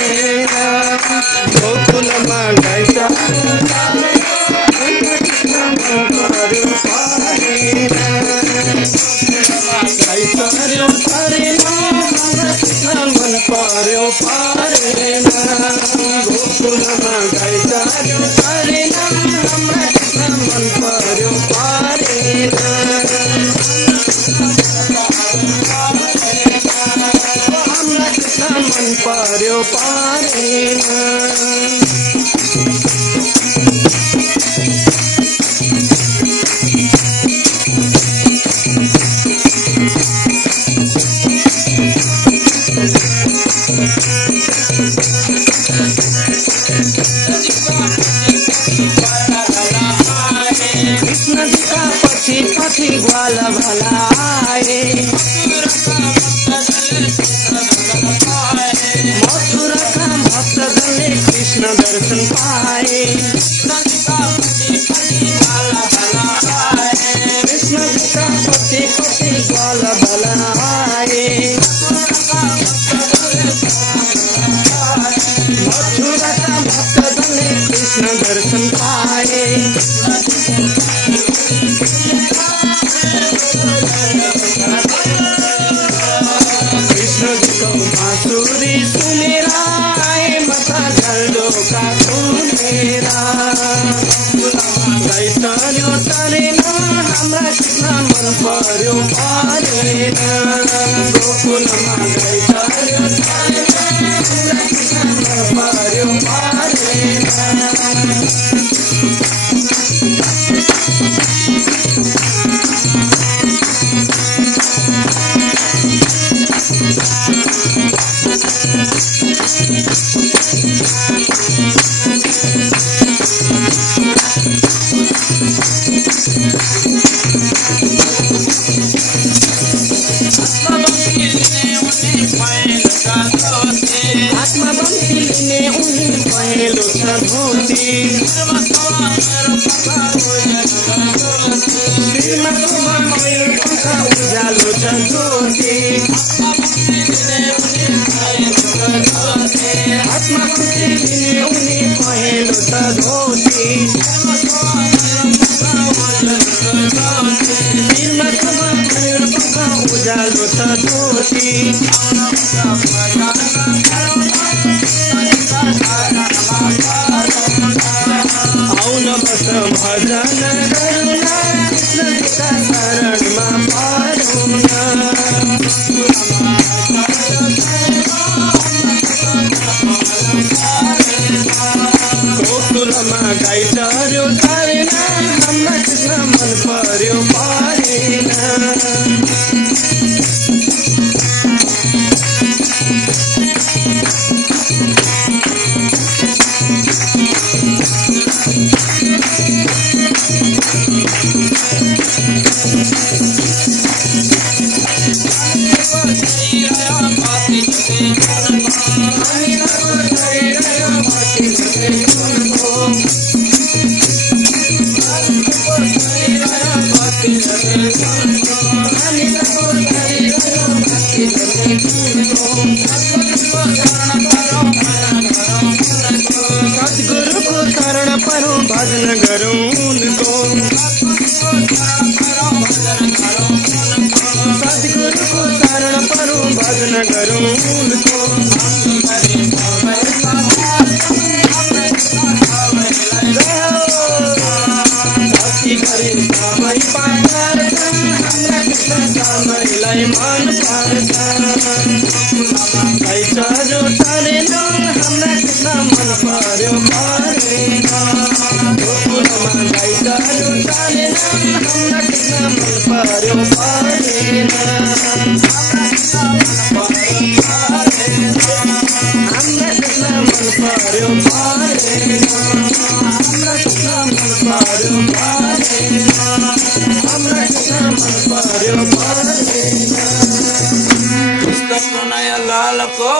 परेन गोकुलमा गाई चर्यो परेन मन पर्यो परेन गोकुलमा गाई चर्यो परेन मन पर्यो परेन मन पर्यो परेन कृष्ण जी का पछि पछि ग्वाला भला आए मथुरा का भक्तजनले कृष्ण दर्शन पाए कृष्ण जी का पछि पछि ग्वाला भला आए मथुरा का भक्तजनले कृष्ण दर्शन पाए कृष्ण जी को बांसुरी सुनेर आए माथा झल्डोका सुनेर गाई चर्यो चरेन हाम्रा कृष्ण मन पर्यो परेन गोकुलमा गाई चर्यो चरेन हाम्रा कृष्ण मन पर्यो परेन आत्मा बन्ती लिने उनी पहेँलो छ धोती श्रीमा शोभा मयूर पंख उज्यालो छ ज्योति आत्मा बन्ती लिने उनी पहेँलो छ धोती श्रीमा शोभा मयूर पंख उज्यालो छ ज्योति आउन बस भजन गरुना कृष्ण जीका शरणमा परुना गोकुलमा गाई चर्यो चरेन हाम्रा कृष्ण मन पर्यो परेन सद्गुरुको शरण परो भजन गरौँ उनको सद्गुरुको शरण परो भजन गरौँ उनको भक्ति गरे सबै पार्छन् हाम्रा कृष्ण सबैलाई मन पर्छ गाई चर्यो चरेन हाम्रा कृष्ण मन पर्यो परेन गोकुलमा गाई चर्यो चरेन हाम्रा कृष्ण मन पर्यो परेन हाम्रा कृष्ण मन पर्यो परेन हाम्रा कृष्ण मन पर्यो परेन हाम्रा कृष्ण मन पर्यो परेन पुस्तक नयाँ लालको